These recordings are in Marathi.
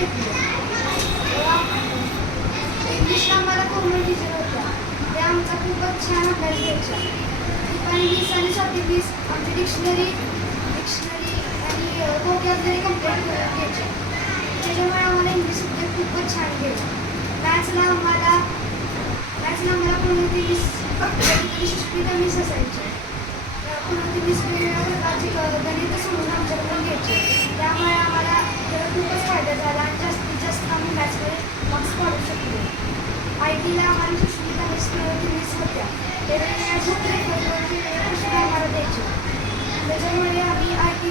घेतलं. इंग्लिशला आम्हाला कॉमन टीचर होत्या. त्या आमचा खूपच छान अभ्यास घ्यायच्या. आणि 20 आणि 20 आमची डिक्शनरी आणि व्होकॅब्युलरी कंप्लीट करून घ्यायची. त्याच्यामुळे आम्हाला इंग्लिश सब्जेक्ट खूपच छान घ्यायचा. मॅथ्सला आम्हाला कोणती मिस सुष्मिता मिस असायची. कोणती मिस वेगवेगळ्या प्रकारची गणित सोडून आमच्याकडून घ्यायची. त्यामुळे आम्हाला खूपच फायदा झाला आणि जास्तीत जास्त आम्ही मॅथ्समध्ये मार्क्स पाडू शकतो. आय टीला आम्हाला सुष्मिता मिस होत्या. ते प्रश्न आम्हाला द्यायचे. त्याच्यामुळे आम्ही आय टी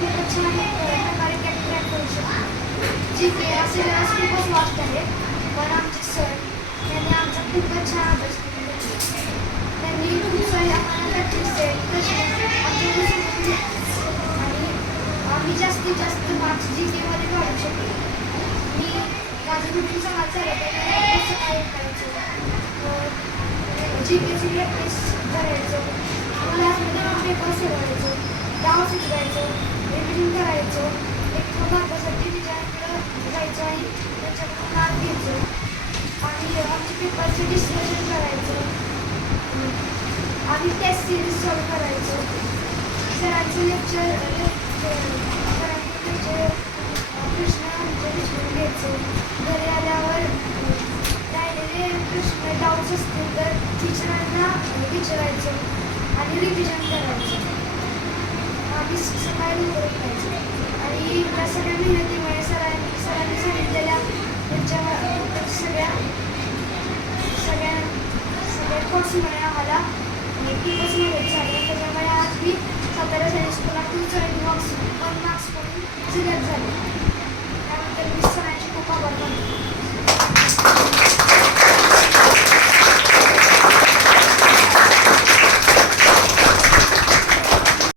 खूपच छान प्रकारे क्रॅक करू शकतो. GK असे खूपच वाटत आहे. पण आमचे सर त्यांनी आमचा खूपच छान अभ्यास करून घेतला. त्यांनी खूप सारे आम्हाला प्रॅक्टिस आणि आम्ही जास्तीत जास्त मार्क्स GKमध्ये काढू शकतो. मी माझं रुटीन सकाळी सकाळी करायचो. GKची प्रॅक्टिस करायचो. क्लासमध्ये पेपर सोडवायचो. डाव सुचवायचो. रिव्हिजन करायचो. एक भागासाठी तिच्याकडं जायचो आणि त्याच्याकडून मार्क घ्यायचो. आणि आमच्या पेपरचे डिस्कशन करायचो. आम्ही टेस्ट सिरीज सॉल्व करायचो. सरांचं लेक्चर प्रश्न विचारून घ्यायचो. घरी आल्यावर राहिलेले प्रश्न डाऊट्स असतील तर टीचरांना विचारायचो आणि रिव्हिजन करायचं. आम्ही सकाळी लवकर उठायचो आणि त्या सगळ्या मेहनतीमुळे सरांनी सांगितलेल्या त्यांच्या सगळ्या कोर्समुळे आम्हाला खूपच मदत झाली. त्याच्यामुळे आज मी सातारा सायन्स स्कूलला 270 मार्क्स 1 मार्क्स म्हणून सिलेक्ट झाले.